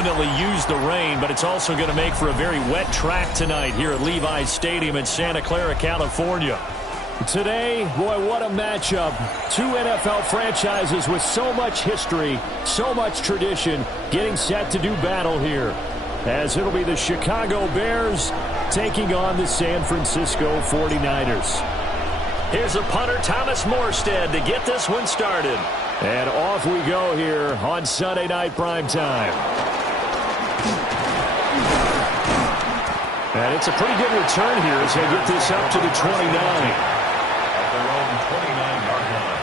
Use the rain, but it's also going to make for a very wet track tonight here at Levi's Stadium in Santa Clara, California. Today, boy, what a matchup. Two NFL franchises with so much history, so much tradition, getting set to do battle here. As it'll be the Chicago Bears taking on the San Francisco 49ers. Here's a punter, Thomas Morstead, to get this one started. And off we go here on Sunday Night Primetime. And it's a pretty good return here as they get this up to the 29. At their own 29-yard line.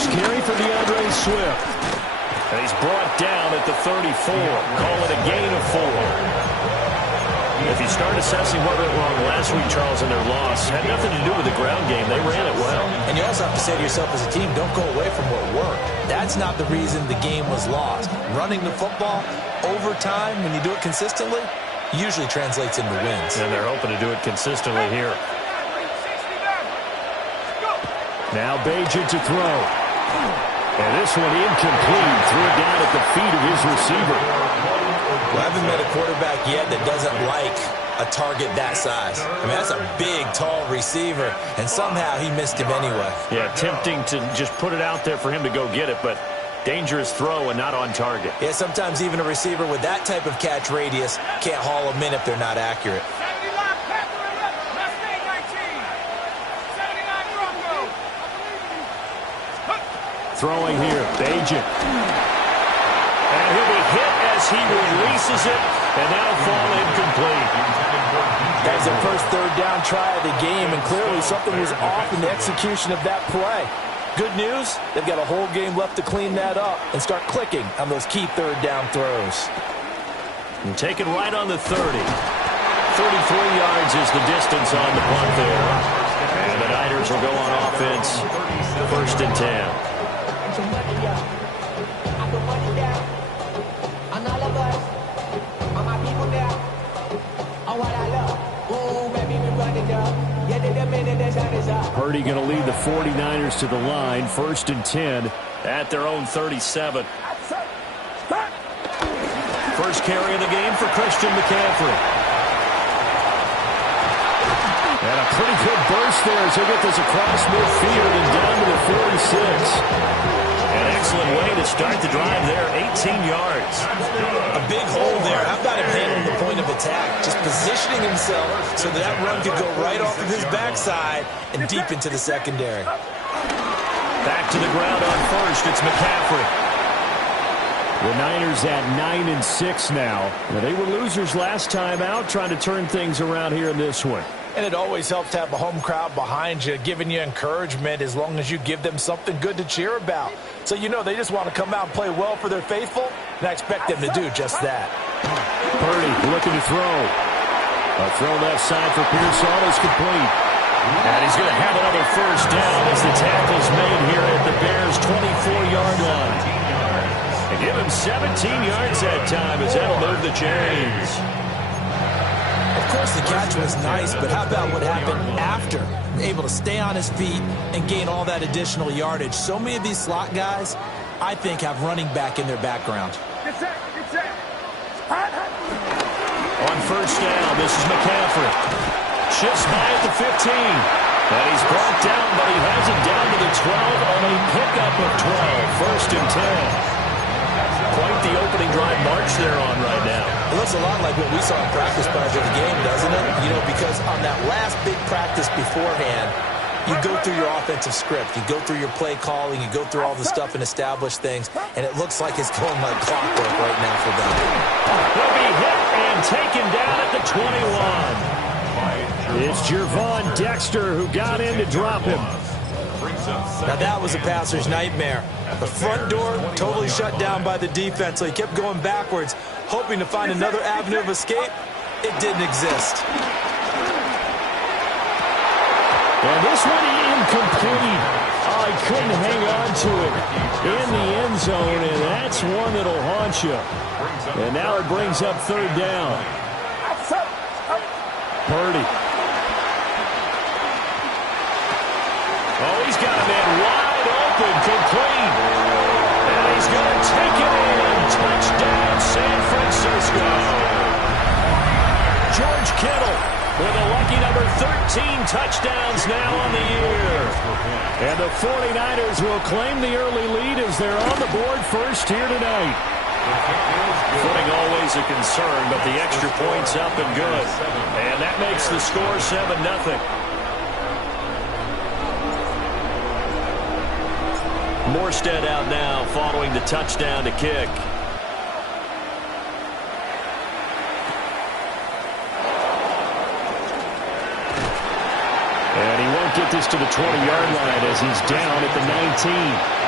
Carry for DeAndre Swift. And he's brought down at the 34. Call it a gain of 4. If you start assessing what went wrong last week, Charles, in their loss, had nothing to do with the ground game. They ran it well. And you also have to say to yourself as a team, don't go away from what worked. That's not the reason the game was lost. Running the football over time, when you do it consistently, usually translates into wins. And they're hoping to do it consistently here. Now Bagent to throw. And this one incomplete. Threw it down at the feet of his receiver. Well, I haven't met a quarterback yet that doesn't like a target that size. I mean, that's a big, tall receiver, and somehow he missed him anyway. Yeah, tempting to just put it out there for him to go get it, but dangerous throw and not on target. Yeah, sometimes even a receiver with that type of catch radius can't haul them in if they're not accurate. Throwing here, Bagent. And he'll be hit as he releases it, and that'll fall incomplete. That was the first third down try of the game, and clearly something was off in the execution of that play. Good news, they've got a whole game left to clean that up and start clicking on those key third down throws. And take it right on the 30. 33 yards is the distance on the punt there. And the Niners will go on offense, 1st and 10. Purdy going to lead the 49ers to the line, 1st and 10 at their own 37. First carry of the game for Christian McCaffrey. And a pretty good burst there as he'll get this across midfield and down to the 46. An excellent way to start the drive there, 18 yards. A big hole there. How about him handling the point of attack? Just positioning himself so that run could go right off of his backside and deep into the secondary. Back to the ground on first. It's McCaffrey. The Niners at 9-6 now. They were losers last time out, trying to turn things around here in this one. And it always helps to have a home crowd behind you, giving you encouragement as long as you give them something good to cheer about. So you know they just want to come out and play well for their faithful, and I expect them to do just that. Purdy looking to throw. A throw left side for Pearsall is complete. And he's going to have another first down as the tackle's made here at the Bears' 24-yard line. And give him 17 yards that time as that'll move the chains. Of course, the catch was nice, but how about what happened after? Able to stay on his feet and gain all that additional yardage. So many of these slot guys, I think, have running back in their background. On first down, this is McCaffrey. Shifts by at the 15. And he's brought down, but he has it down to the 12 on a pickup of 12. 1st and 10. Quite the opening drive march they're on right now. It looks a lot like what we saw in practice prior to the game, doesn't it? You know, because on that last big practice beforehand, you go through your offensive script. You go through your play calling. You go through all the stuff and establish things. And it looks like it's going like clockwork right now for them. He'll be hit and taken down at the 21. It's Gervon Dexter who got in to drop him. Now that was a passer's nightmare. The front door totally shut down by the defense, so he kept going backwards, hoping to find another avenue of escape. it didn't exist. And this one incomplete. Oh, he couldn't hang on to it in the end zone, and that's one that'll haunt you. And now it brings up third down. Purdy. Oh, he's got a man wide open, complete. And he's going to take it in. Touchdown, San Francisco. George Kittle with a lucky number 13 touchdowns now on the year. And the 49ers will claim the early lead as they're on the board first here tonight. Footing always a concern, but the extra point's up and good. And that makes the score 7-0. Morstead out now following the touchdown to kick. And he won't get this to the 20-yard line as he's down at the 19.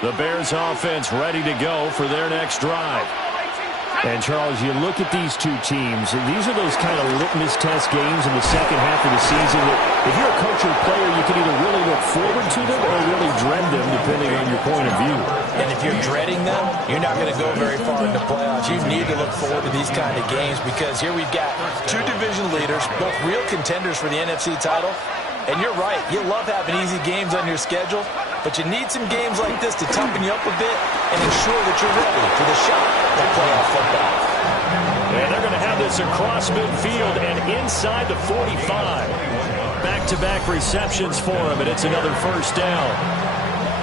The Bears offense ready to go for their next drive. And, Charles, you look at these two teams, and these are those kind of litmus test games in the second half of the season that if you're a coach or a player, you can either really look forward to them or really dread them, depending on your point of view. And if you're dreading them, you're not going to go very far in the playoffs. You need to look forward to these kind of games because here we've got two division leaders, both real contenders for the NFC title. And you're right, you love having easy games on your schedule, but you need some games like this to toughen you up a bit and ensure that you're ready for the shot at playoff football. And they're going to have this across midfield and inside the 45. Back-to-back receptions for him, and it's another first down.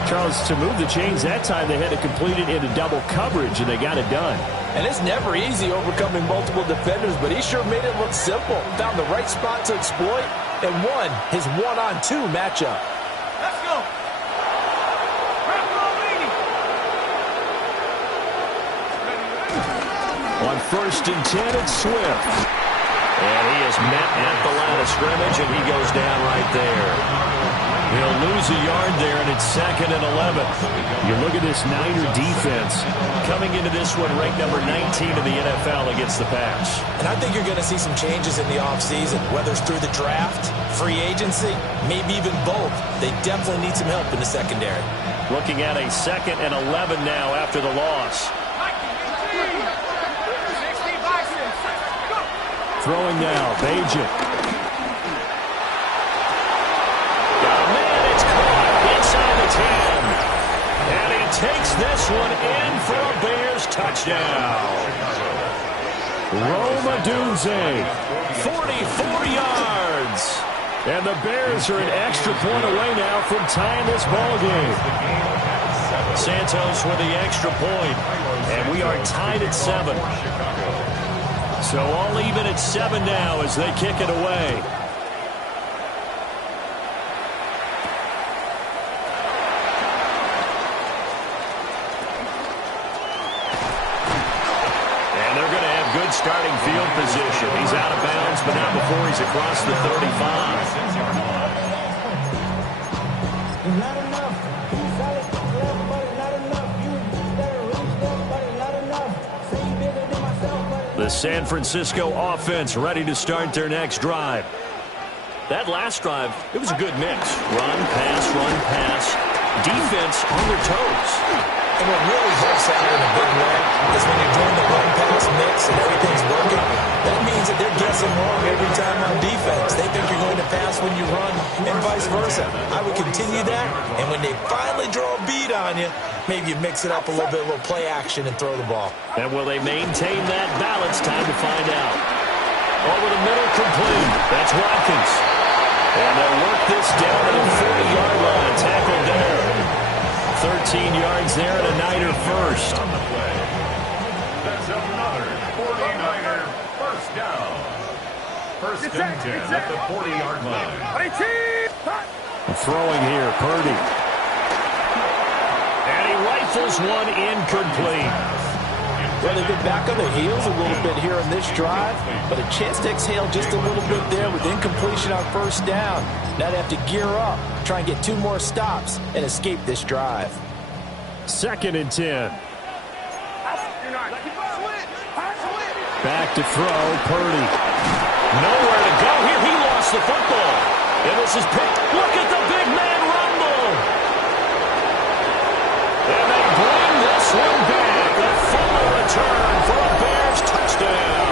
Charles, to move the chains that time, they had to complete it into double coverage, and they got it done. And it's never easy overcoming multiple defenders, but he sure made it look simple. Found the right spot to exploit and won his one-on-two matchup. Let's go. On 1st and 10, it's Swift. And he is met at the line of scrimmage, and he goes down right there. He'll lose a yard there, and it's 2nd and 11. You look at this Niner defense coming into this one ranked number 19 in the NFL against the pass. And I think you're going to see some changes in the offseason, whether it's through the draft, free agency, maybe even both. They definitely need some help in the secondary. Looking at a 2nd and 11 now after the loss. Throwing now, Bagent. Got a man, it's caught inside the 10. And he takes this one in for a Bears touchdown. Rome Odunze, 44 yards. And the Bears are an extra point away now from tying this ball game. Santos with the extra point. And we are tied at 7. So all even at 7 now as they kick it away. And they're going to have good starting field position. He's out of bounds, but not before he's across the 35. The San Francisco offense ready to start their next drive. That last drive, it was a good mix. Run, pass, defense on their toes. And what really helps out in a big way is when you're doing the run-pass mix and everything's working, that means that they're guessing wrong every time on defense. They think you're going to pass when you run and vice versa. I would continue that, and when they finally draw a beat on you, maybe you mix it up a little bit, a little play action, and throw the ball. And will they maintain that balance? Time to find out. Over the middle, complete. That's Watkins. And they'll work this down to the 40-yard line. Tackled there. 13 yards there and a Niner first. That's another 49er first down. First and 10 at the 40-yard line. Throwing here, Purdy. And he rifles one incomplete. Well, they've been back on their heels a little bit here in this drive, but a chance to exhale just a little bit there with incompletion on first down. Now they have to gear up, try and get 2 more stops, and escape this drive. 2nd and 10. Back to throw, Purdy. Nowhere to go here. He lost the football. And this is picked. Look at the big man rumble. And they bring this one back. A fumble return for a Bears touchdown.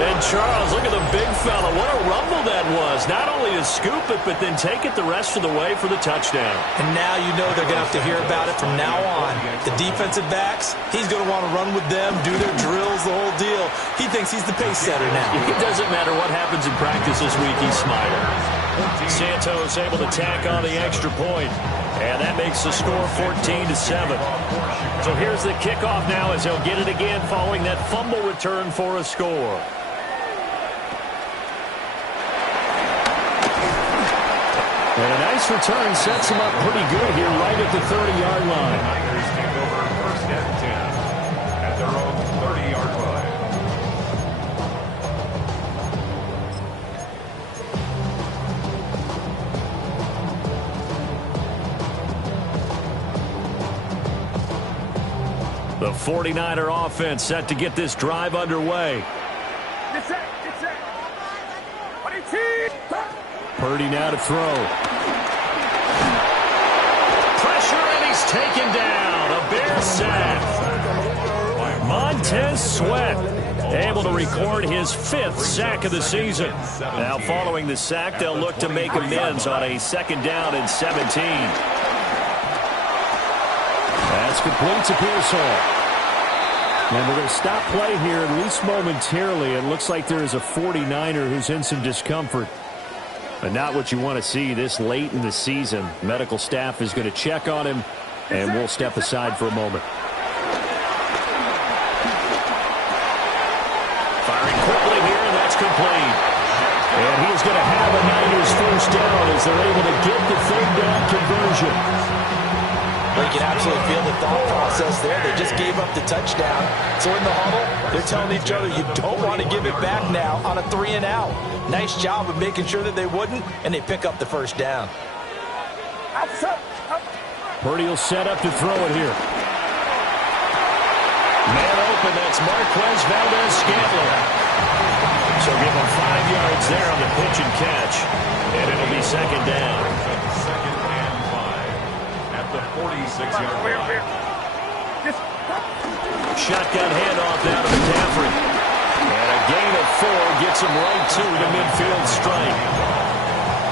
And Charles, look at the big fella. What a rumble that was. Not only to scoop it, but then take it the rest of the way for the touchdown. And now you know they're going to have to hear about it from now on. The defensive backs, he's going to want to run with them, do their drills, the whole deal. He thinks he's the pace setter now. It doesn't matter what happens in practice this week, he's smiling. Santos able to tack on the extra point. And that makes the score 14-7. So here's the kickoff now as he'll get it again following that fumble return for a score. And a nice return sets him up pretty good here right at the 30-yard line. Niners take over 1st and 10 at their own 30-yard line. The 49er offense set to get this drive underway. Purdy now to throw. Pressure, and he's taken down. A Bear sack. Montez Sweat able to record his 5th sack of the season. Now following the sack, they'll look to make amends on a 2nd down and 17. That's complete to Pearsall. And we're going to stop play here at least momentarily. It looks like there is a 49er who's in some discomfort. But not what you want to see this late in the season. Medical staff is going to check on him, and we'll step aside for a moment. Firing quickly here, and that's complete. And he's going to have a Niners 1st down as they're able to get the 3rd down conversion. Well, you can absolutely feel the thought process there. They just gave up the touchdown. So in the huddle, they're telling each other, you don't want to give it back now on a 3 and out. Nice job of making sure that they wouldn't, and they pick up the 1st down. Purdy will set up to throw it here. Man open, that's Marquez Valdes-Scantling. So give him 5 yards there on the pitch and catch. And it'll be 2nd down. 2nd and 5 at the 46-yard line. Shotgun handoff now to McCaffrey. And a gain of 4 gets him right to the midfield strike.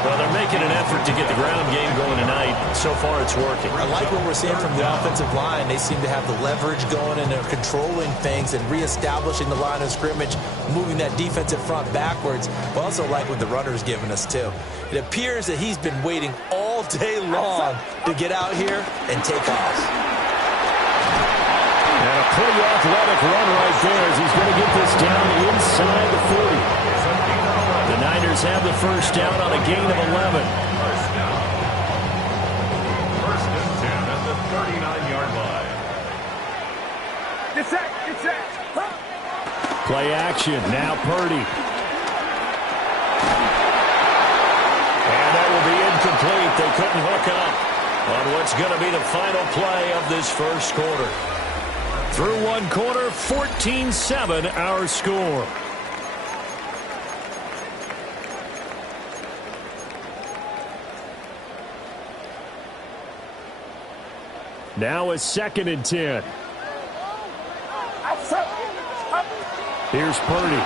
Well, they're making an effort to get the ground game going tonight. So far, it's working. I like what we're seeing from the offensive line. They seem to have the leverage going, and they're controlling things and reestablishing the line of scrimmage, moving that defensive front backwards. But also like what the runner's giving us, too. It appears that he's been waiting all day long to get out here and take off. And a pretty athletic run right there as he's going to get this down inside the 40. The Niners have the 1st down on a gain of 11. 1st down. 1st and 10 at the 39-yard line. Get set. Play action. Now Purdy. And that will be incomplete. They couldn't hook up on what's going to be the final play of this 1st quarter. Through 1 quarter, 14-7 our score. Now a 2nd and 10. Here's Purdy.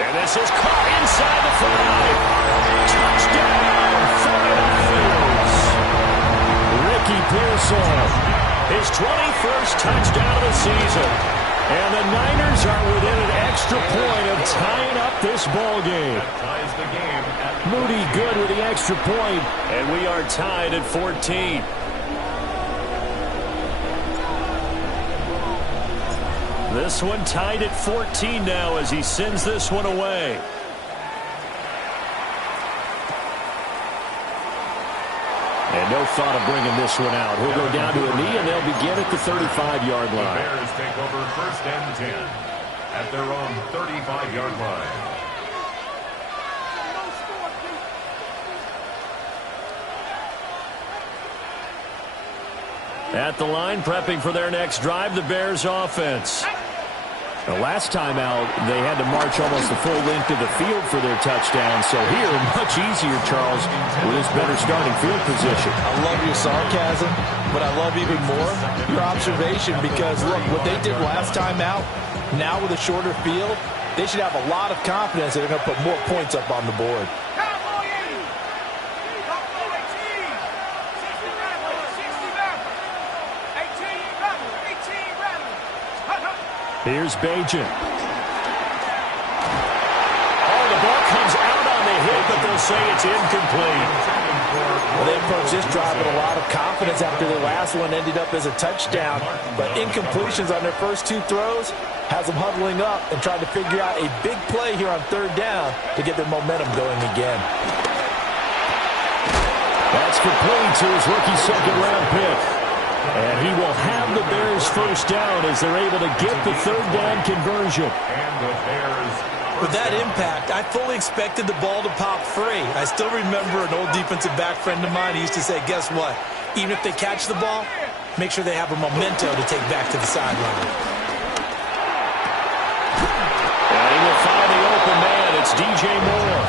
And this is caught inside the 5. Touchdown, 49ers. Ricky Pearsall, his 21st touchdown of the season. And the Niners are within an extra point of tying up this ball game. That ties the game at Moody good with the extra point, and we are tied at 14. This one tied at 14 now as he sends this one away. And no thought of bringing this one out. He'll go down to a knee, and they'll begin at the 35-yard line. The Bears take over 1st and 10 at their own 35-yard line. At the line, prepping for their next drive, the Bears offense. The last time out, they had to march almost the full length of the field for their touchdown. So here, much easier, Charles, with his better starting field position. I love your sarcasm, but I love even more your observation because, look, what they did last time out, now with a shorter field, they should have a lot of confidence that they're going to put more points up on the board. Here's Bagent. Oh, the ball comes out on the hit, but they'll say it's incomplete. Well, they approached this drive with a lot of confidence after their last one ended up as a touchdown. But incompletions on their first 2 throws has them huddling up and trying to figure out a big play here on 3rd down to get their momentum going again. That's complete to his rookie 2nd-round pick. And he will have the Bears 1st down as they're able to get the 3rd down conversion. And the Bears. With that impact, I fully expected the ball to pop free. I still remember an old defensive back friend of mine. He used to say, guess what? Even if they catch the ball, make sure they have a memento to take back to the sideline. And he will find the open man. It's DJ Moore.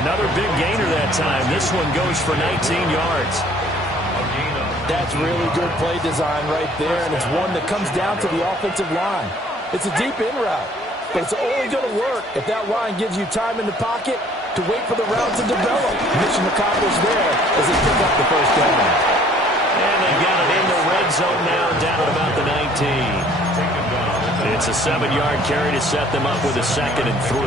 Another big gainer that time. This one goes for 19 yards. That's really good play design right there, and it's one that comes down to the offensive line. It's a deep in route, but it's only going to work if that line gives you time in the pocket to wait for the route to develop. Mission accomplished there as they pick up the 1st down. And they got it in the red zone now, down at about the 19. It's a 7-yard carry to set them up with a 2nd and 3.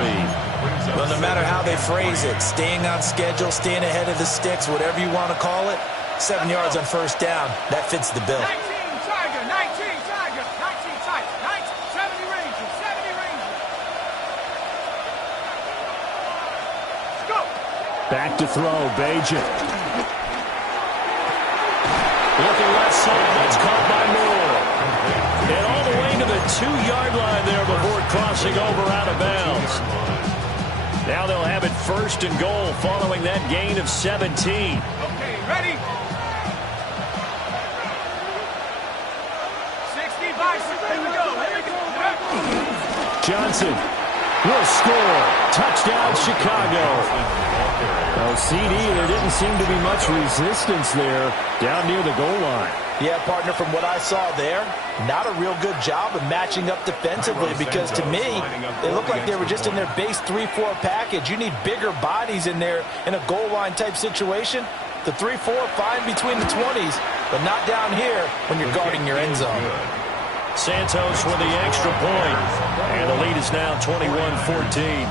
Well, no matter how they phrase it, staying on schedule, staying ahead of the sticks, whatever you want to call it, 7 yards on 1st down, that fits the bill. 19 Tiger, 19 Tiger, 19 Tiger, 70 Rangers, 70 Rangers. Let's go. Back to throw, Bagent. Looking left side, that's caught by Moore. And all the way to the 2-yard line there before crossing over out of bounds. Now they'll have it 1st and goal following that gain of 17. Okay, ready? 65, here we go, here we go. Johnson will score. Touchdown, Chicago. Oh, CD, there didn't seem to be much resistance there down near the goal line. Yeah, partner, from what I saw there, not a real good job of matching up defensively because to me, they look like they were just in their base 3-4 package. You need bigger bodies in there in a goal line type situation. The 3-4, fine between the 20s, but not down here when you're guarding your end zone. Santos with the extra point, and the lead is now 21-14.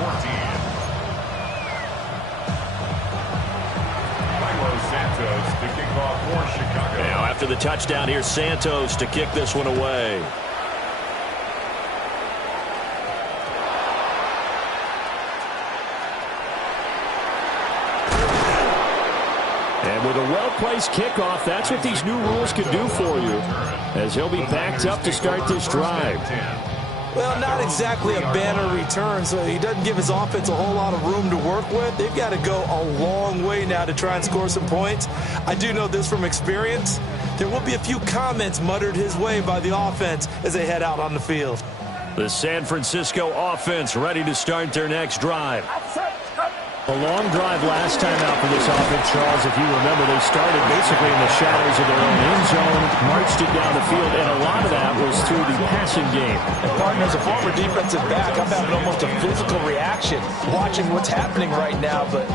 Santos to kick off for Chicago. Now after the touchdown, here's Santos to kick this one away. And with a well-placed kickoff, that's what these new rules can do for you, as he'll be backed up to start this drive. Well, not exactly a banner return, so he doesn't give his offense a whole lot of room to work with. They've got to go a long way now to try and score some points. I do know this from experience. There will be a few comments muttered his way by the offense as they head out on the field. The San Francisco offense ready to start their next drive. A long drive last time out for this offense, Charles. If you remember, they started basically in the shadows of their own end zone, marched it down the field, and a lot of that was through the passing game. And partner, as a former defensive back, I'm having almost a physical reaction watching what's happening right now. But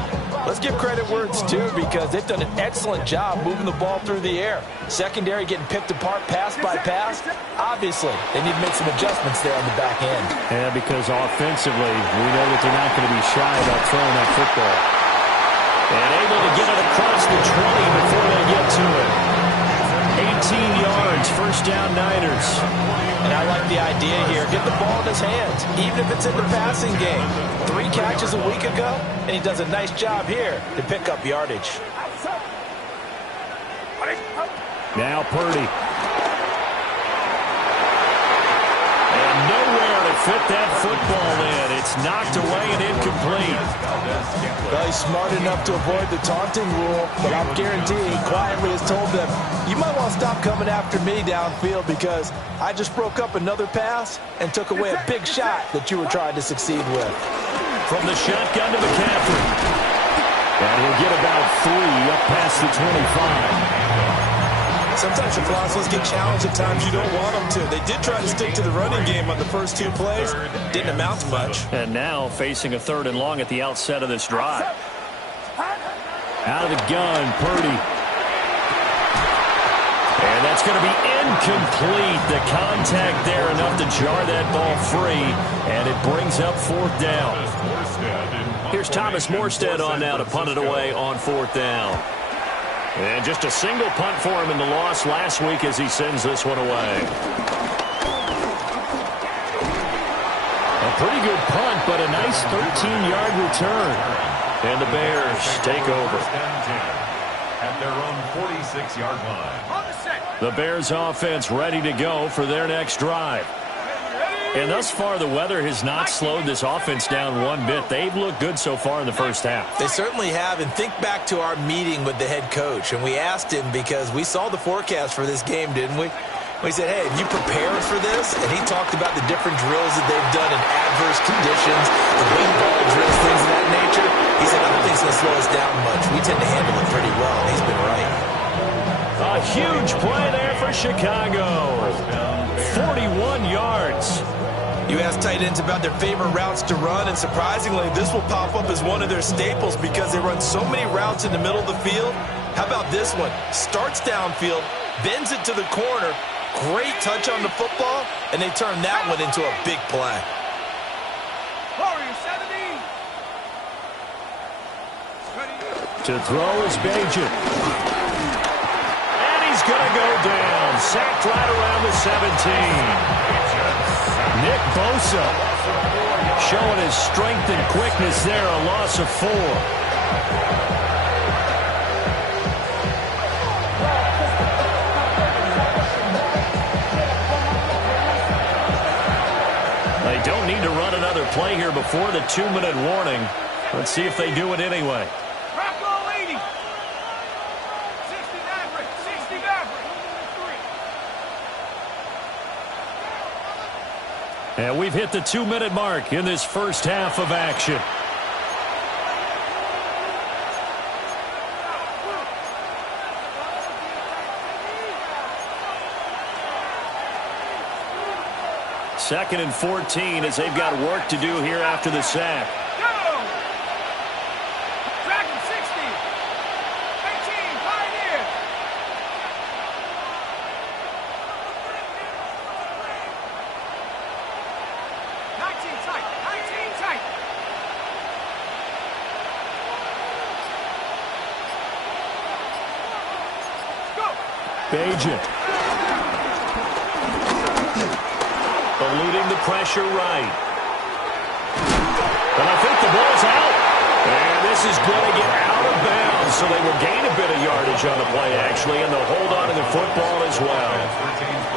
let's give credit where it's due because they've done an excellent job moving the ball through the air. Secondary getting picked apart pass by pass. Obviously, they need to make some adjustments there on the back end. Yeah, because offensively, we know that they're not going to be shy about throwing that football. And able to get it across the 20 before they get to it. 18 yards, 1st down Niners. And I like the idea here. Get the ball in his hands, even if it's in the passing game. 3 catches a week ago, and he does a nice job here to pick up yardage. Now Purdy. And nowhere to fit that football in. It's knocked away and incomplete. Well, he's smart enough to avoid the taunting rule, but I'm guaranteeing he quietly has told them, you might want to stop coming after me downfield because I just broke up another pass and took away a big shot that you were trying to succeed with. From the shotgun to McCaffrey. And he'll get about 3 up past the 25. Sometimes your philosophies get challenged at times you don't want them to. They did try to stick to the running game on the first 2 plays. Didn't amount to much. And now facing a 3rd and long at the outset of this drive. Out of the gun, Purdy. And that's going to be incomplete. The contact there enough to jar that ball free. And it brings up 4th down. Here's Thomas Morstead on now to punt it away on 4th down. And just a single punt for him in the loss last week as he sends this one away. A pretty good punt, but a nice 13-yard return. And the Bears take over. At their own 46-yard line. The Bears offense ready to go for their next drive. And thus far, the weather has not slowed this offense down one bit. They've looked good so far in the first half. They certainly have. And think back to our meeting with the head coach. And we asked him because we saw the forecast for this game, didn't we? We said, hey, have you prepared for this? And he talked about the different drills that they've done in adverse conditions, the wing ball drills, things of that nature. He said, I don't think it's going to slow us down much. We tend to handle it pretty well. And he's been right. A huge play there for Chicago. 41 yards. You ask tight ends about their favorite routes to run, and surprisingly, this will pop up as one of their staples because they run so many routes in the middle of the field. How about this one? Starts downfield, bends it to the corner, great touch on the football, and they turn that one into a big play. To throw is Bagent. And he's going to go down. Sacked right around the 17. Nick Bosa showing his strength and quickness there, a loss of 4. They don't need to run another play here before the 2-minute warning. Let's see if they do it anyway. And we've hit the 2-minute mark in this first half of action. Second and 14 as they've got work to do here after the sack. Bagent. Eluding the pressure right. And I think the ball's out. And this is going to get out of bounds. So they will gain a bit of yardage on the play, actually, and they'll hold on to the football as well.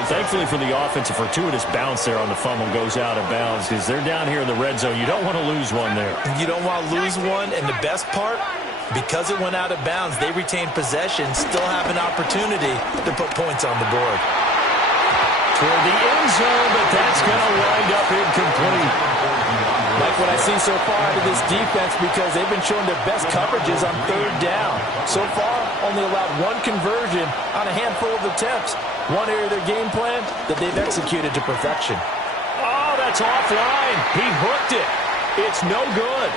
Thankfully for the offense, a fortuitous bounce there on the fumble goes out of bounds because they're down here in the red zone. You don't want to lose one there. You don't want to lose one, and the best part, because it went out of bounds, they retained possession, still have an opportunity to put points on the board. Toward the end zone, but that's going to wind up incomplete. Like what I see so far out of this defense because they've been showing their best coverages on 3rd down. So far, only allowed 1 conversion on a handful of attempts. One area of their game plan that they've executed to perfection. Oh, that's offline. He hooked it. It's no good.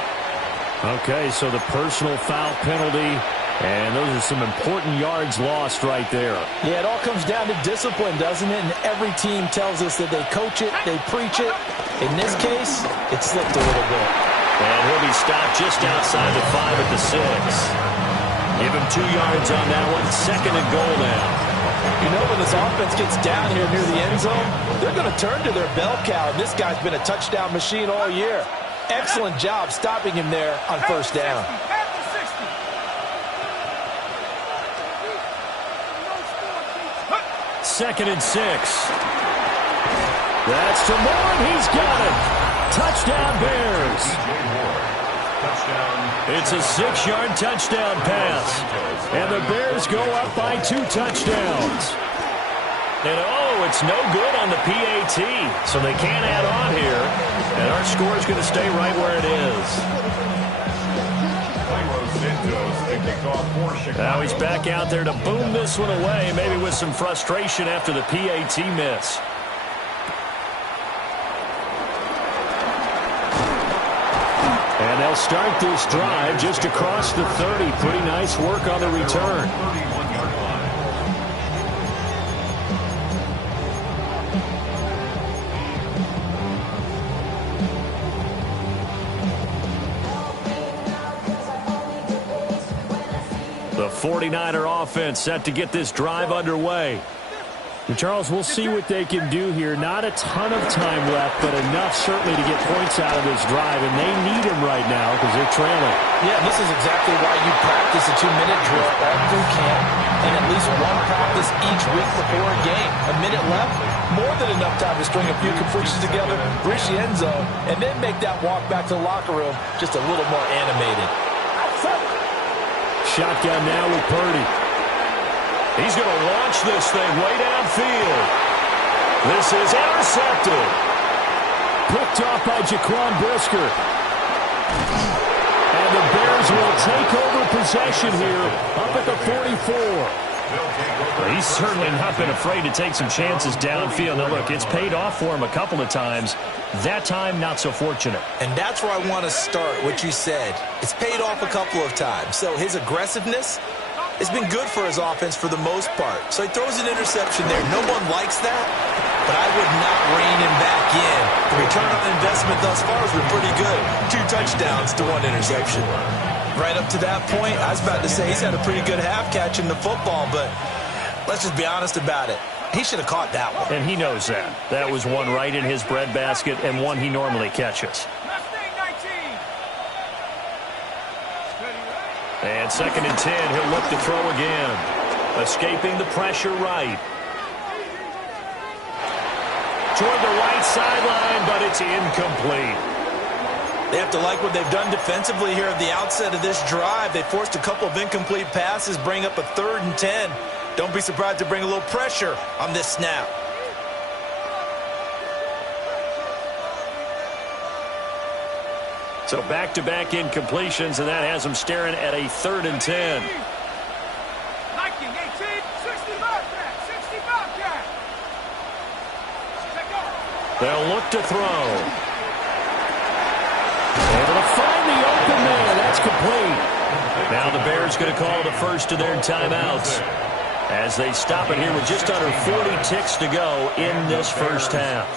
Okay, so the personal foul penalty, and those are some important yards lost right there. Yeah, it all comes down to discipline, doesn't it? And every team tells us that they coach it, they preach it. In this case, it slipped a little bit. And he'll be stopped just outside the 5 at the 6. Give him 2 yards on that one. 2nd and goal now. You know, when this offense gets down here near the end zone, they're going to turn to their bell cow. And this guy's been a touchdown machine all year. Excellent job stopping him there on 1st down. 2nd and 6. That's to Moore, and he's got it. Touchdown, Bears. It's a 6-yard touchdown pass. And the Bears go up by 2 touchdowns. And, it's no good on the PAT, so they can't add on here. And our score is going to stay right where it is. Now he's back out there to boom this one away, maybe with some frustration after the PAT miss. And they'll start this drive just across the 30. Pretty nice work on the return. The 49er offense set to get this drive underway. And Charles, we'll see what they can do here. Not a ton of time left, but enough certainly to get points out of this drive, and they need him right now because they're trailing. Yeah, this is exactly why you practice a 2-minute drill all through camp and at least one practice each week before a game. A minute left, more than enough time to string a few completions together, reach the end zone, and then make that walk back to the locker room just a little more animated. Shotgun now with Purdy. He's going to launch this thing way downfield. This is intercepted. Picked off by Jaquan Brisker. And the Bears will take over possession here up at the 44. He's certainly not been afraid to take some chances downfield. Now, look, it's paid off for him a couple of times. That time, not so fortunate. And that's where I want to start, what you said. It's paid off a couple of times. So his aggressiveness has been good for his offense for the most part. So he throws an interception there. No one likes that, but I would not rein him back in. The return on investment thus far has been pretty good. 2 touchdowns to 1 interception. Right up to that point, I was about to say he's had a pretty good half catching the football, but let's just be honest about it. He should have caught that one. And he knows that. That was one right in his breadbasket and one he normally catches. And 2nd and 10, he'll look to throw again. Escaping the pressure right. Toward the right sideline, but it's incomplete. They have to like what they've done defensively here at the outset of this drive. They forced a couple of incomplete passes, bring up a 3rd and 10. Don't be surprised to bring a little pressure on this snap. So back-to-back incompletions, and that has them staring at a 3rd and 10. They'll look to throw. Able to find the open man. That's complete. Now the Bears going to call the first of their timeouts as they stop it here with just under 40 ticks to go in this first half.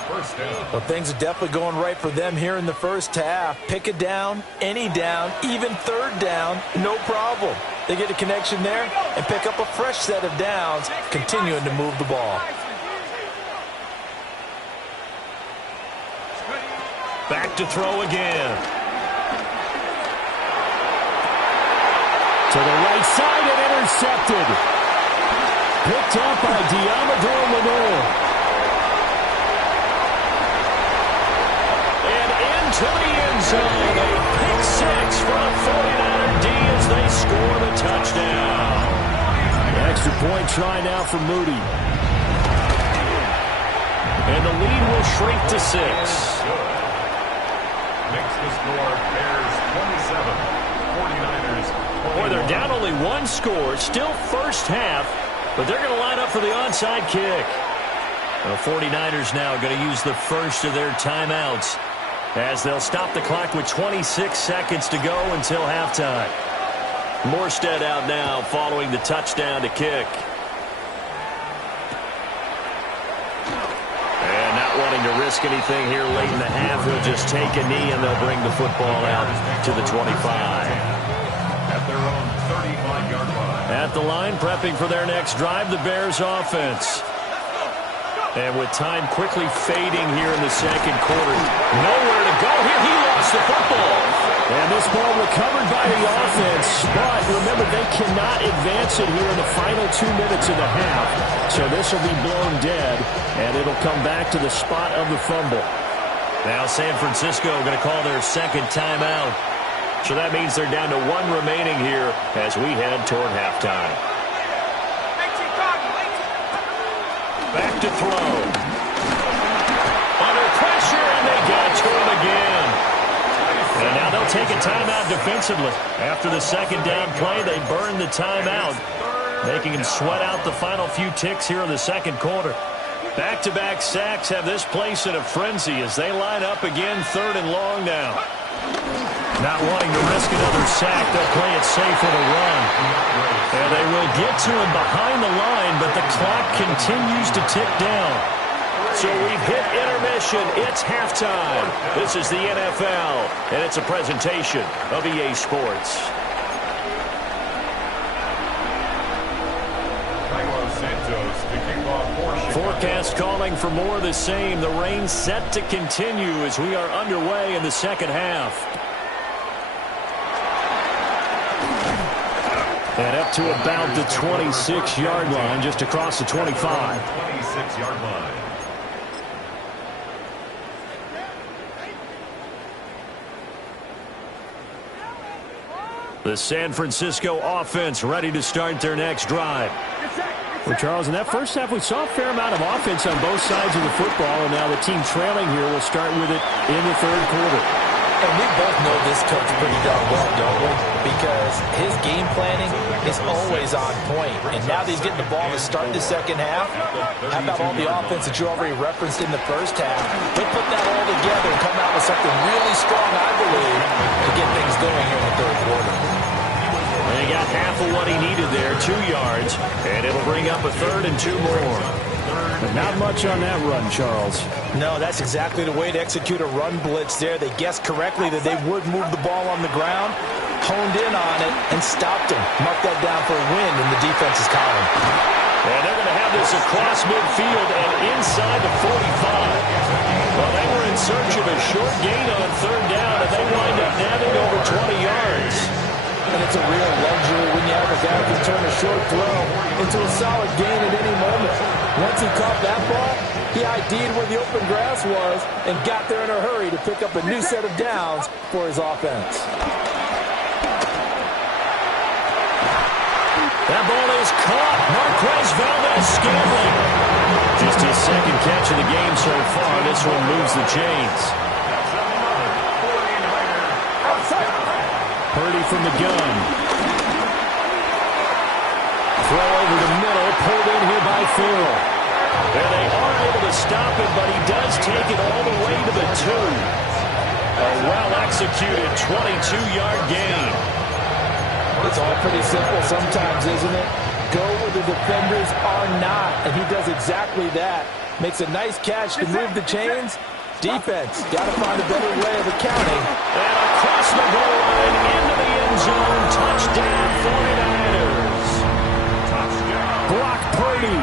Well, things are definitely going right for them here in the first half. Pick a down, any down, even 3rd down, no problem. They get a connection there and pick up a fresh set of downs, continuing to move the ball. Back to throw again. To the right side and intercepted. Picked up by Deommodore Lenoir. And into the end zone. A pick 6 for a 49er D as they score the touchdown. Extra point try now for Moody. And the lead will shrink to 6. Makes the score Bears 27, 49ers 21. Boy, they're down only 1 score. Still first half, but they're going to line up for the onside kick. The 49ers now going to use the first of their timeouts as they'll stop the clock with 26 seconds to go until halftime. Morstead out now following the touchdown to kick. And not wanting to risk anything here late in the half, he'll just take a knee and they'll bring the football out to the 25. At their own 35-yard line. At the line, prepping for their next drive, the Bears offense. And with time quickly fading here in the second quarter, nowhere to go here. He lost the football. And this ball recovered by the offense, but remember, they cannot advance it here in the final 2 minutes of the half. So this will be blown dead, and it'll come back to the spot of the fumble. Now San Francisco going to call their second timeout. So that means they're down to 1 remaining here as we head toward halftime. Back to throw. Under pressure, and they got to him again. And now they'll take a timeout defensively. After the second down play, they burn the timeout, making him sweat out the final few ticks here in the second quarter. Back-to-back sacks have this place in a frenzy as they line up again, 3rd and long now. Not wanting to risk another sack, they'll play it safe with a run. And they will get to him behind the line, but the clock continues to tick down. So we've hit intermission. It's halftime. This is the NFL, and it's a presentation of EA Sports. Forecast calling for more of the same. The rain set to continue as we are underway in the second half. And up to about the 26-yard line, just across the 25. 26-yard line. The San Francisco offense ready to start their next drive. Well, Charles, in that first half, we saw a fair amount of offense on both sides of the football, and now the team trailing here will start with it in the third quarter. And we both know this coach pretty darn well, don't we? Because his game planning is always on point. And now that he's getting the ball to start the second half, how about all the offense that you already referenced in the first half? He'll put that all together and come out with something really strong, I believe, to get things going here in the third quarter. And he got half of what he needed there, 2 yards, and it'll bring up a 3rd and 2 more. But not much on that run, Charles. No, that's exactly the way to execute a run blitz there. They guessed correctly that they would move the ball on the ground, honed in on it, and stopped him. Mark that down for a win in the defense's column. And they're going to have this across midfield and inside the 45. Well, they were in search of a short gain on 3rd down, and they wind up nabbing over 20 yards. And it's a real luxury when you have a guy who can turn a short throw into a solid gain at any moment. Once he caught that ball, he ID'd where the open grass was and got there in a hurry to pick up a new set of downs for his offense. That ball is caught. Marquez Valdes-Scantling. Just his second catch of the game so far. This one moves the chains. Purdy from the gun. Throw over the middle, pulled in here by Farrell. And they are able to stop him, but he does take it all the way to the 2. A well-executed 22-yard gain. It's all pretty simple sometimes, isn't it? Go where the defenders are not, and he does exactly that. Makes a nice catch to move the chains. Defense, got to find a better way of accounting. And across the goal line, into the end zone, touchdown 49ers. Brock Purdy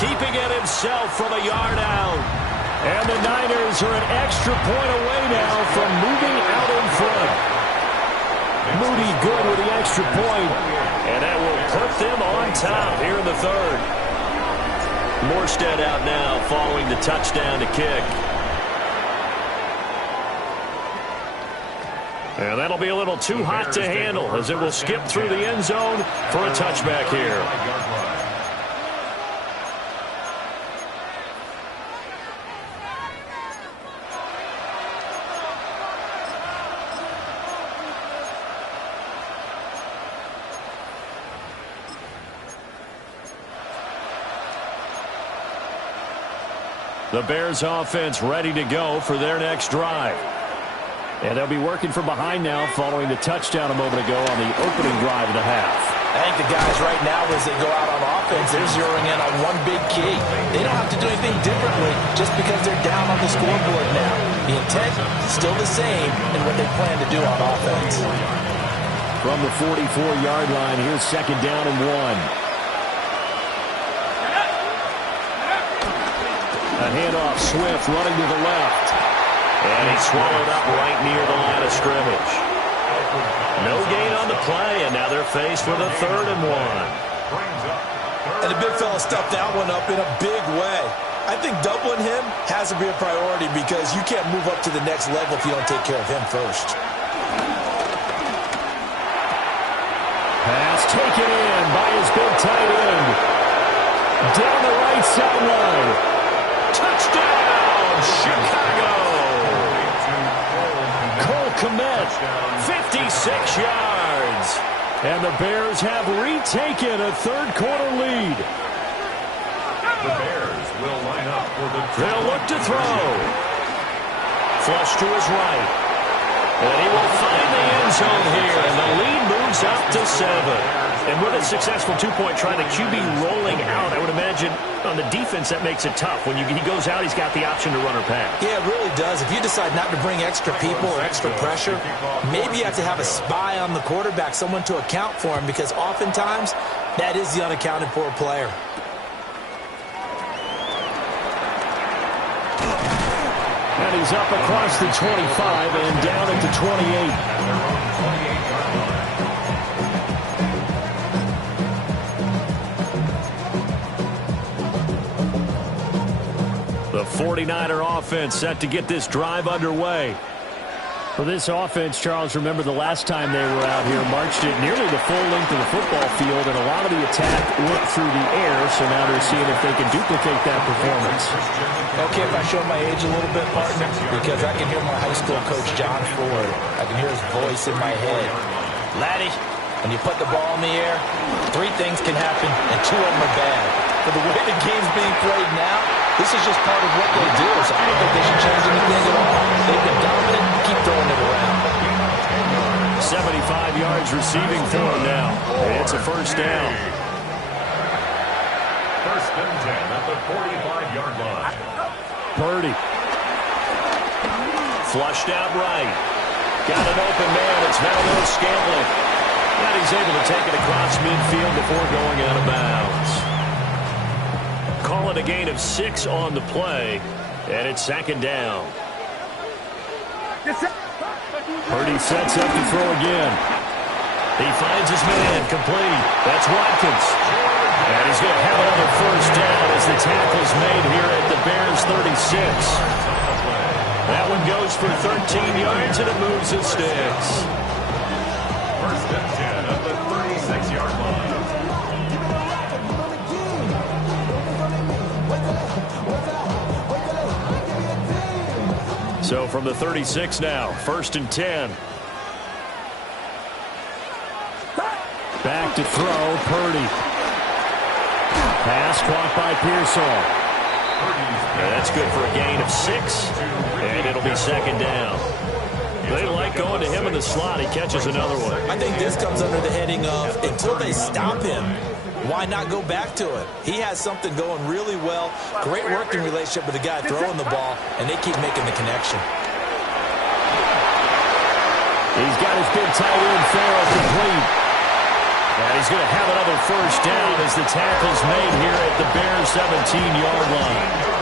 keeping it himself from a yard out. And the Niners are an extra point away now from moving out in front. Moody good with the extra point, and that will put them on top here in the third. Morstead out now following the touchdown to kick. And that'll be a little too hot to handle as it will skip through the end zone for a touchback here. The Bears offense ready to go for their next drive. And they'll be working from behind now following the touchdown a moment ago on the opening drive of the half. I think the guys right now, as they go out on offense, they're zeroing in on one big key. They don't have to do anything differently just because they're down on the scoreboard now. The intent is still the same in what they plan to do on offense. From the 44-yard line, here's second down and 1. A handoff, Swift running to the left. And he's swallowed up right near the line of scrimmage. No gain on the play, and now they're faced with a 3rd and 1. And the big fella stuffed that one up in a big way. I think doubling him has to be a priority because you can't move up to the next level if you don't take care of him first. Pass taken in by his big tight end. Down the right sideline. Touchdown, Chicago! Cole Kmet, 56 yards. And the Bears have retaken a 3rd quarter lead. The Bears will line up for the... They'll look to throw. Flush to his right. And he will find the end zone here. And the lead moves up to 7. And with a successful 2-point try, the QB rolling out, I would imagine on the defense that makes it tough. When he goes out, he's got the option to run or pass. Yeah, it really does. If you decide not to bring extra people or extra pressure, maybe you have to have a spy on the quarterback, someone to account for him, because oftentimes that is the unaccounted for player. And he's up across the 25 and down at the 28. The 49er offense set to get this drive underway. For this offense, Charles, remember the last time they were out here, marched it nearly the full length of the football field, and a lot of the attack went through the air, so now they're seeing if they can duplicate that performance. Okay, if I show my age a little bit, partner, because I can hear my high school coach, John Ford. I can hear his voice in my head. Laddie, when you put the ball in the air, 3 things can happen, and 2 of them are bad. For the way the game's being played now, this is just part of what they do, so I don't think they should change anything at all. They've been dominant. Keep throwing it around. 75 yards receiving for him now. It's a 1st down. 1st and 10 at the 45-yard line. Purdy. Flushed out right. Got an open man. It's Valdes-Scantling. And he's able to take it across midfield before going out of bounds. Call it a gain of 6 on the play, and it's 2nd down. Purdy sets up to throw again. He finds his man, complete. That's Watkins. And he's going to have another 1st down as the tackle's made here at the Bears 36. That one goes for 13 yards, and it moves the sticks. 1st and 10 at the 36-yard line. So from the 36 now, 1st and 10. Back to throw, Purdy. Pass caught by Pearsall. That's good for a gain of 6, and it'll be 2nd down. They like going to him in the slot. He catches another one. I think this comes under the heading of, until they stop him, why not go back to it? He has something going really well. Great working relationship with the guy throwing the ball, and they keep making the connection. He's got his big tight end, Farrell, complete. And he's going to have another 1st down as the tackle's made here at the Bears 17-yard line.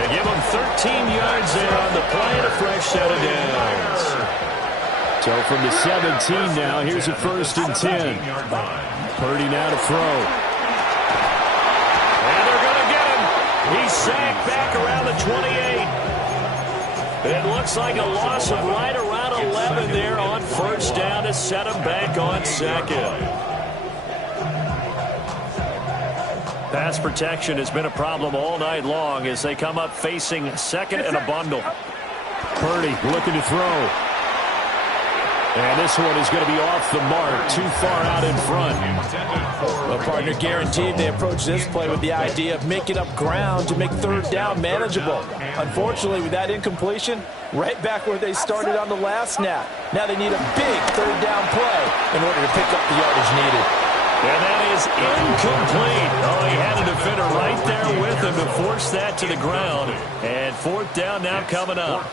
They give him 13 yards there on the play and a fresh set of downs. So from the 17 now, here's a 1st and 10. Purdy now to throw. And they're going to get him. He's sacked back around the 28. It looks like a loss of right around 11 there on 1st down to set him back on 2nd. Pass protection has been a problem all night long as they come up facing 2nd and a bundle. Purdy looking to throw. And this one is going to be off the mark, too far out in front. Well, partner, guaranteed they approach this play with the idea of making up ground to make 3rd down manageable. Unfortunately, with that incompletion, right back where they started on the last snap. Now they need a big 3rd down play in order to pick up the yardage needed. And that is incomplete. Oh, he had a defender right there with him to force that to the ground. And 4th down now coming up.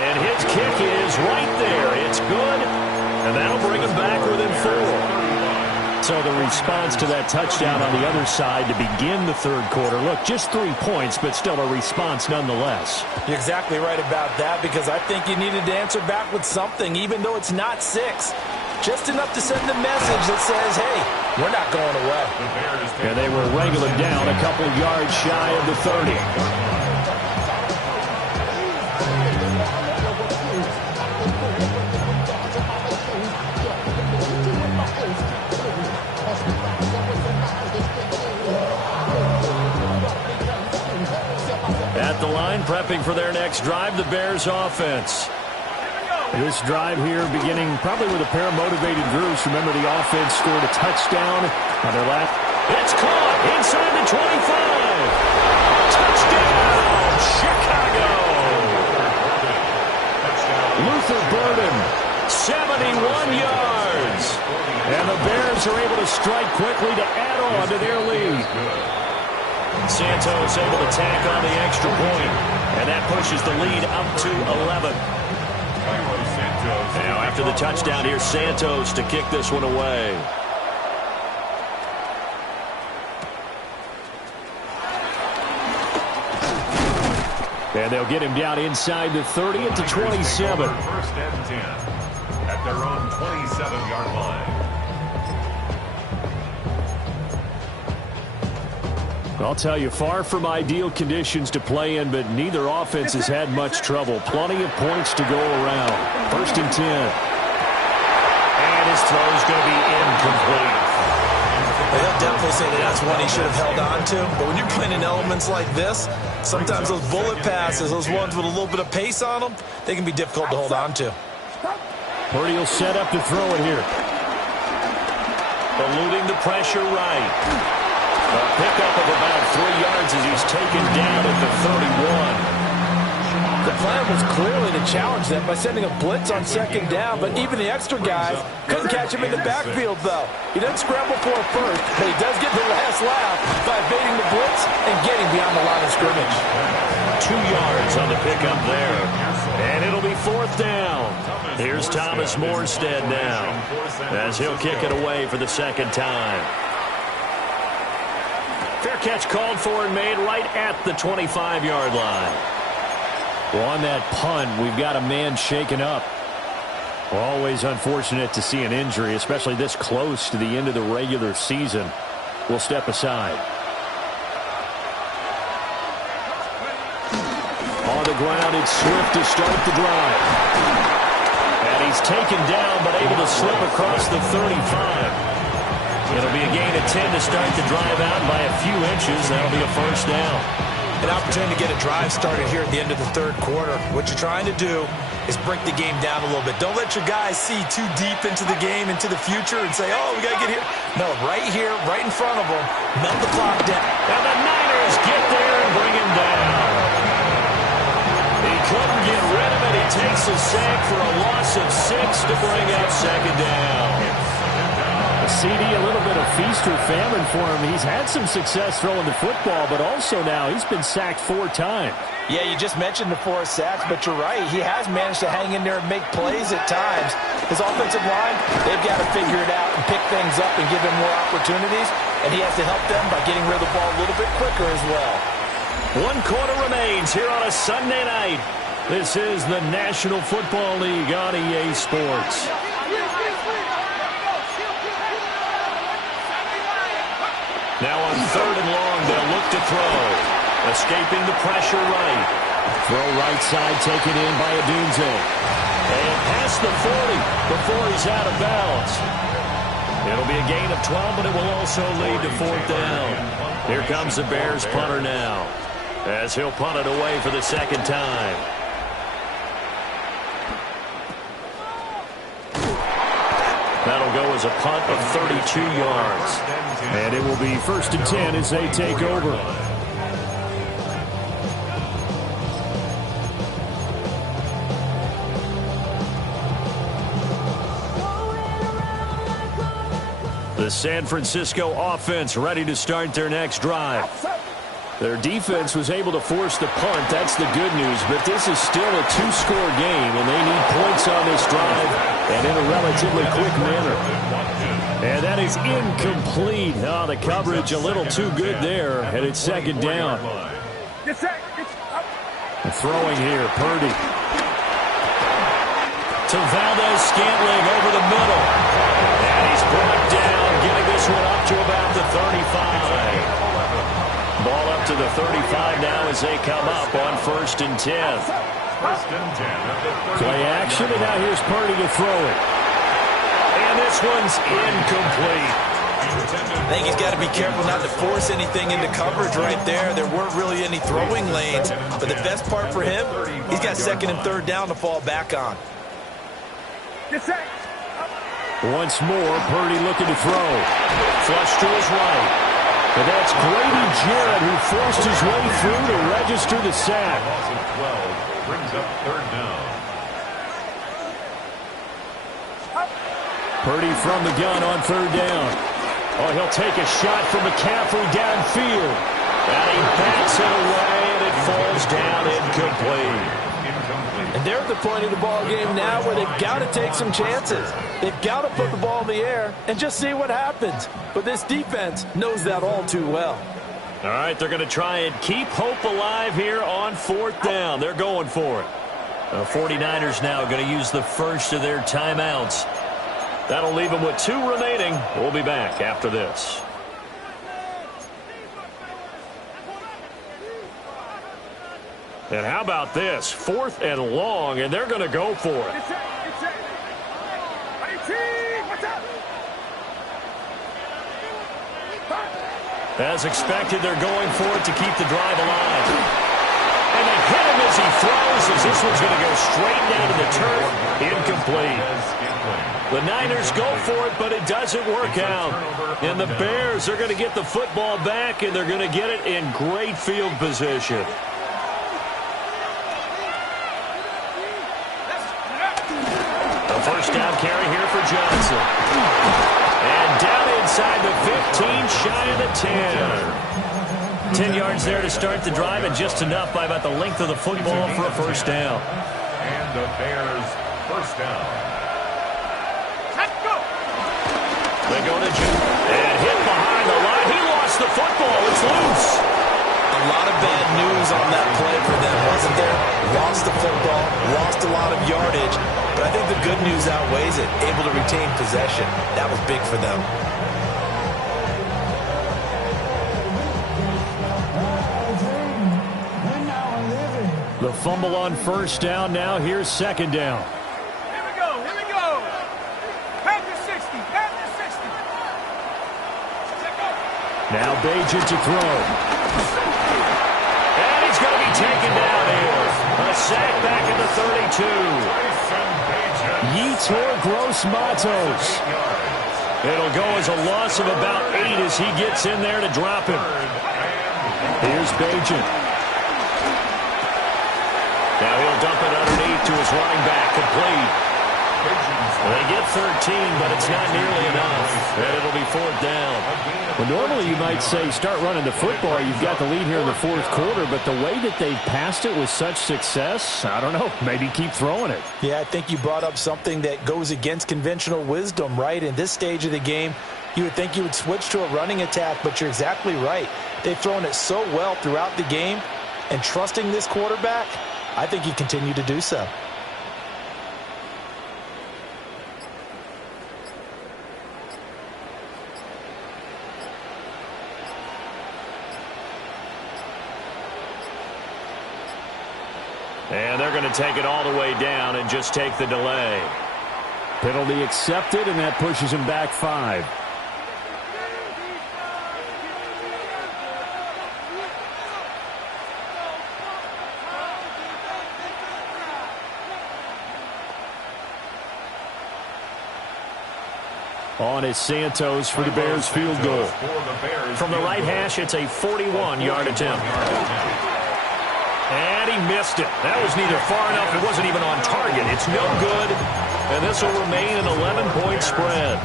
And his kick is right there. It's good. And that'll bring him back within 4. So the response to that touchdown on the other side to begin the third quarter. Look, just 3 points, but still a response nonetheless. You're exactly right about that, because I think you needed to answer back with something, even though it's not 6. Just enough to send a message that says, hey, we're not going away. And they were wrangling down a couple yards shy of the 30. At the line, prepping for their next drive, the Bears offense. This drive here beginning probably with a pair of motivated groups. Remember, the offense scored a touchdown on their last. It's caught inside the 25. Touchdown, Chicago. Luther Burden, 71 yards. And the Bears are able to strike quickly to add on to their lead. Santos able to tack on the extra point, and that pushes the lead up to 11. Now after the touchdown, here's Santos to kick this one away. And they'll get him down inside the 30 at the 27. First and 10 at their own 27-yard line. I'll tell you, far from ideal conditions to play in, but neither offense has had much trouble. Plenty of points to go around. First and 10. And his throw is going to be incomplete. They'll definitely say that that's one he should have held on to. But when you're playing in elements like this, sometimes those bullet passes, those ones with a little bit of pace on them, they can be difficult to hold on to. Purdy will set up to throw it here. Eluding the pressure right. A pickup of about 3 yards as he's taken down at the 31. The plan was clearly to challenge them by sending a blitz on second down, but even the extra guys couldn't catch him in the backfield, though. He doesn't scramble for it first, but he does get the last laugh by evading the blitz and getting beyond the line of scrimmage. 2 yards on the pickup there. And it'll be fourth down. Here's Thomas Morstead now as he'll kick it away for the second time. Fair catch called for and made right at the 25-yard line. Well, on that punt, we've got a man shaken up. Always unfortunate to see an injury, especially this close to the end of the regular season. We'll step aside. On the ground, it's Swift to start the drive. And he's taken down, but able to slip across the 35. It'll be a gain of 10 to start the drive out by a few inches. That'll be a first down. An opportunity to get a drive started here at the end of the third quarter. What you're trying to do is break the game down a little bit. Don't let your guys see too deep into the game, into the future, and say, oh, we got to get here. No, right here, right in front of them, melt the clock down. And the Niners get there and bring him down. He couldn't get rid of it. He takes a sack for a loss of 6 to bring up second down. CD, a little bit of feast or famine for him. He's had some success throwing the football, but also now he's been sacked 4 times. Yeah, you just mentioned the 4 sacks, but you're right. He has managed to hang in there and make plays at times. His offensive line, they've got to figure it out and pick things up and give him more opportunities, and he has to help them by getting rid of the ball a little bit quicker as well. 1 quarter remains here on a Sunday night. This is the National Football League on EA Sports. Now on third and long, they'll look to throw. Escaping the pressure right. Throw right side taken in by Odunze. And past the 40 before he's out of bounds. It'll be a gain of 12, but it will also lead to fourth down. Here comes the Bears punter now, as he'll punt it away for the second time. That'll go as a punt of 32 yards. And it will be first and 10 as they take over. The San Francisco offense ready to start their next drive. Their defense was able to force the punt. That's the good news. But this is still a 2-score game, and they need points on this drive and in a relatively quick manner. And that is incomplete. Oh, the coverage a little too good there, and it's second down. Throwing here, Purdy. To Valdez-Scantling over the middle. And he's brought down, getting this one up to about the 35. Ball up to the 35 now as they come up on 1st and 10. Play action, and now here's Purdy to throw it. And this one's incomplete. I think he's got to be careful not to force anything into coverage right there. There weren't really any throwing lanes. But the best part for him, he's got 2nd and 3rd down to fall back on. Once more, Purdy looking to throw. Flush to his right. And that's Grady Jarrett who forced his way through to register the sack. Loss of 12 brings up 3rd down. Purdy from the gun on 3rd down. Oh, he'll take a shot from McCaffrey downfield. And he bats it away, and it falls down incomplete. And they're at the point of the ball game now where they've got to take some chances. They've got to put the ball in the air and just see what happens. But this defense knows that all too well. All right, they're going to try and keep hope alive here on 4th down. They're going for it. The 49ers now going to use the first of their timeouts. That'll leave them with 2 remaining. We'll be back after this. And how about this? 4th and long, and they're going to go for it. As expected, they're going for it to keep the drive alive. And they hit him as he throws, as this one's going to go straight down to the turf. Incomplete. The Niners go for it, but it doesn't work out. And the Bears are going to get the football back, and they're going to get it in great field position. A first down carry here for Johnson. And down inside the 15, shy of the 10. 10 yards there to start the drive, and just enough by about the length of the football for a first down. And the Bears first down. They go to Jim. And hit behind the line. He lost the football. It's loose. A lot of bad news on that play for them, wasn't there? Lost the football, lost a lot of yardage, but I think the good news outweighs it. Able to retain possession. That was big for them. The fumble on first down. Now here's 2nd down. Here we go. Panthers 60. Panthers 60. Now Bagent to throw. And he's going to be taken down here. A sack back at the 32. Yetur Gross-Matos. It'll go as a loss of about 8 as he gets in there to drop him. Here's Bagent. Now he'll dump it underneath to his running back. Complete. They get 13, but it's not nearly enough. And it'll be 4th down. Well, normally you might say start running the football. You've got the lead here in the 4th quarter, but the way that they've passed it with such success, I don't know, maybe keep throwing it. Yeah, I think you brought up something that goes against conventional wisdom, right? In this stage of the game, you would think you would switch to a running attack, but you're exactly right. They've thrown it so well throughout the game, and trusting this quarterback, I think you continue to do so. And they're going to take it all the way down and just take the delay. Penalty accepted, and that pushes him back 5. On is Santos for the Bears field goal. From the right hash, it's a 41-yard attempt. And he missed it. That was neither far enough. It wasn't even on target. It's no good. And this will remain an 11-point spread.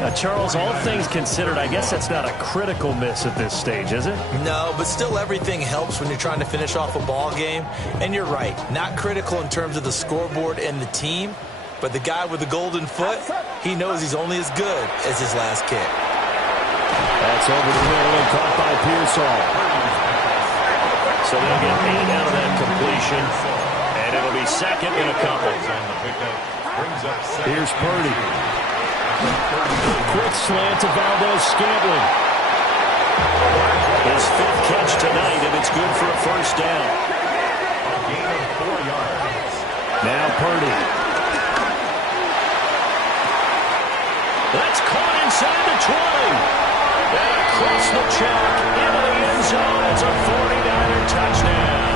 Now, Charles, all things considered, I guess that's not a critical miss at this stage, is it? No, but still everything helps when you're trying to finish off a ball game. And you're right, not critical in terms of the scoreboard and the team, But the guy with the golden foot, he knows he's only as good as his last kick. That's over the middle and caught by Pearsall. So they'll get 8 out of that completion, and it'll be second and a couple. Here's Purdy. Quick slant to Valdez-Scantling. His 5th catch tonight, and it's good for a first down. A gain of 4 yards. Now Purdy. That's caught inside the 20. And across the chalk into the end zone. It's a 49er touchdown.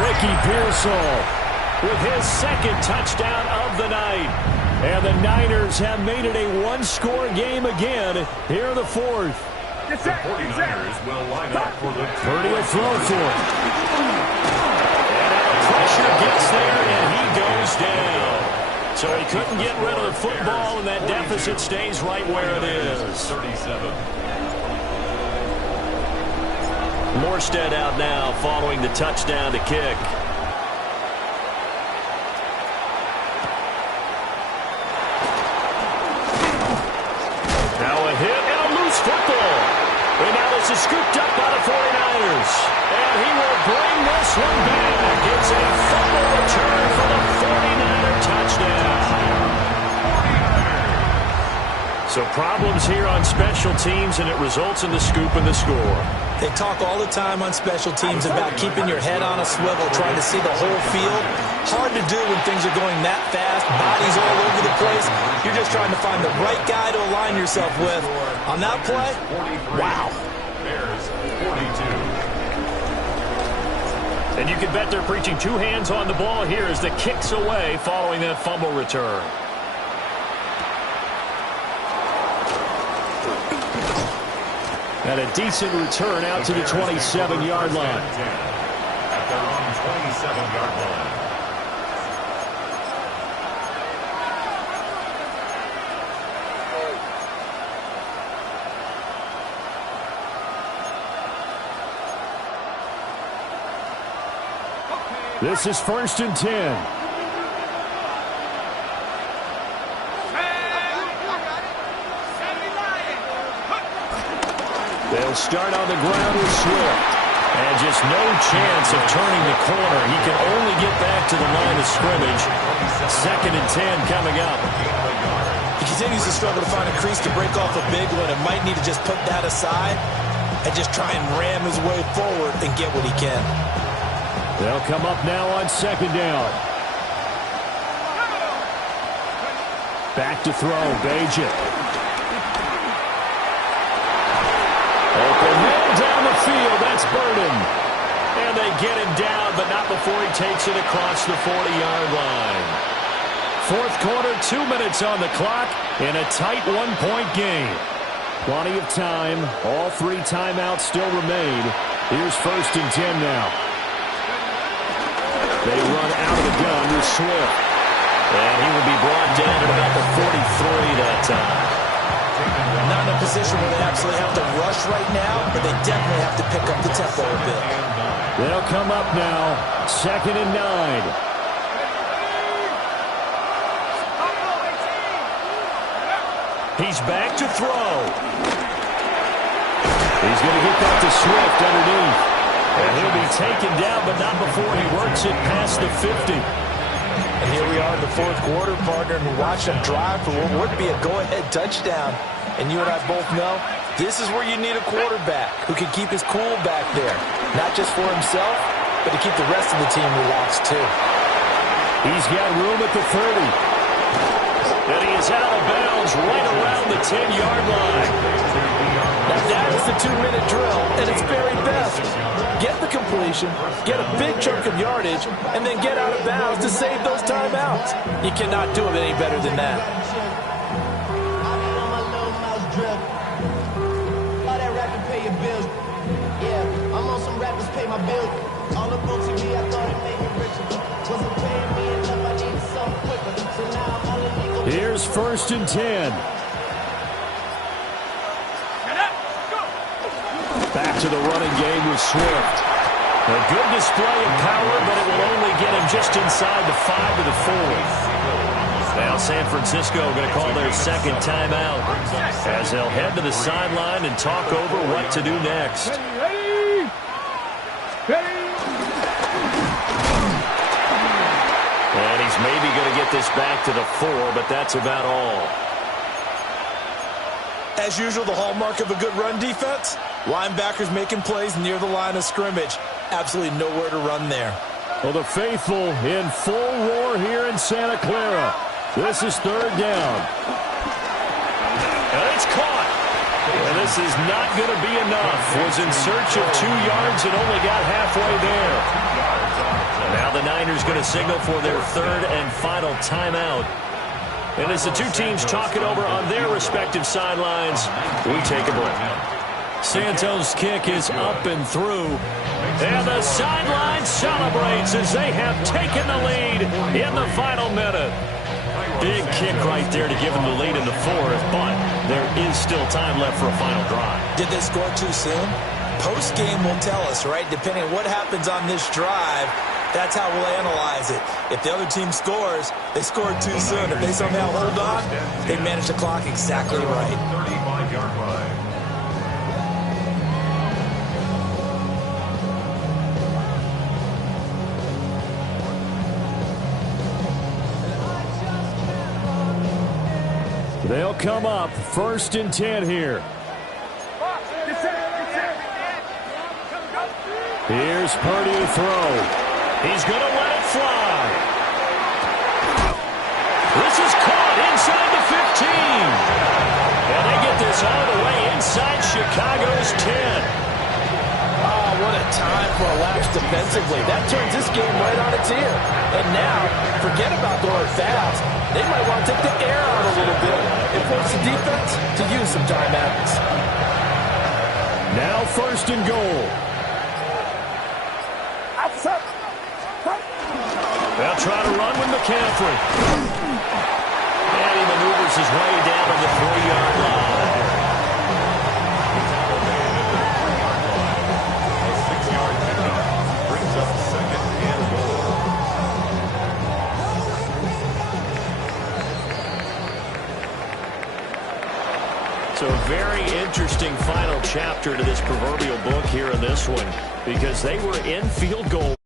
Ricky Pearsall with his 2nd touchdown of the night. And the Niners have made it a one-score game again here in the 4th. The 49ers will line up for the Purdy will throw for it. And now the pressure gets there, and he goes down. So he couldn't get rid of the football, and that deficit stays right where it is. 37. Morstead out now following the touchdown to kick. Now a hit and a loose football. And now this is scooped up by the 49ers. And he will bring this one back. It's a fumble return for the 49er touchdown. So problems here on special teams, and it results in the scoop and the score. They talk all the time on special teams about keeping your head on a swivel, trying to see the whole field. Hard to do when things are going that fast, bodies all over the place. You're just trying to find the right guy to align yourself with. On that play, wow. Bears 42. And you can bet they're preaching 2 hands on the ball here as the kick's away following that fumble return. And a decent return out to the 27-yard line. At their own 27-yard line. This is 1st and 10. They'll start on the ground with Swift. And just no chance of turning the corner. He can only get back to the line of scrimmage. 2nd and 10 coming up. He continues to struggle to find a crease to break off a big one and might need to just put that aside and just try and ram his way forward and get what he can. They'll come up now on 2nd down. Back to throw, Bagent. Open man down the field, that's Burden. And they get him down, but not before he takes it across the 40-yard line. 4th quarter, 2 minutes on the clock, in a tight one-point game. Plenty of time, all 3 timeouts still remain. Here's 1st and 10 now. They run out of the gun with Swift. And he will be brought down at about the 43 that time. Not in a position where they absolutely have to rush right now, but they definitely have to pick up the tempo a bit. They'll come up now, 2nd and 9. He's back to throw. He's going to get that to Swift underneath. And he'll be taken down, but not before he works it past the 50. And here we are in the 4th quarter, partner, and we're watching him drive for what would be a go-ahead touchdown. And you and I both know this is where you need a quarterback who can keep his cool back there. Not just for himself, but to keep the rest of the team relaxed, too. He's got room at the 30. And he is out of bounds right around the 10-yard line. Now that is the 2-minute drill at its very best. Get the completion, get a big chunk of yardage, and then get out of bounds to save those timeouts. You cannot do it any better than that. Here's 1st and 10. Back to the running game with Swift. A good display of power, but it will only get him just inside the 5 to the 4. Now San Francisco going to call their second timeout as they'll head to the sideline and talk over what to do next. And he's maybe going to get this back to the 4, but that's about all. As usual, the hallmark of a good run defense, linebackers making plays near the line of scrimmage. Absolutely nowhere to run there. Well, the faithful in full roar here in Santa Clara. This is third down. And it's caught. And this is not going to be enough. Was in search of 2 yards and only got halfway there. Now the Niners going to signal for their third and final timeout. And as the two teams talk it over on their respective sidelines, we take a break. Santos' kick is up and through. And the sideline celebrates as they have taken the lead in the final minute. Big kick right there to give them the lead in the 4th, but there is still time left for a final drive. Did they score too soon? Post-game will tell us, right? Depending on what happens on this drive, that's how we'll analyze it. If the other team scores, they scored too soon. If they somehow hold on, they manage the clock exactly right. 35-yard line. They'll come up 1st and 10 here. Here's Purdy to throw. He's going to let it fly. This is caught inside the 15. And they get this all the way inside Chicago's 10. Oh, what a time for a lapse defensively. That turns this game right on its ear. And now, forget about going fast. They might want to take the air out a little bit and force the defense to use some timeouts. Now 1st and goal. They'll try to run with McCaffrey. And he maneuvers his way down to the 3-yard line. A 6-yard pickup brings up 2nd and goal. So a very interesting final chapter to this proverbial book here in this one, because they were in field goal.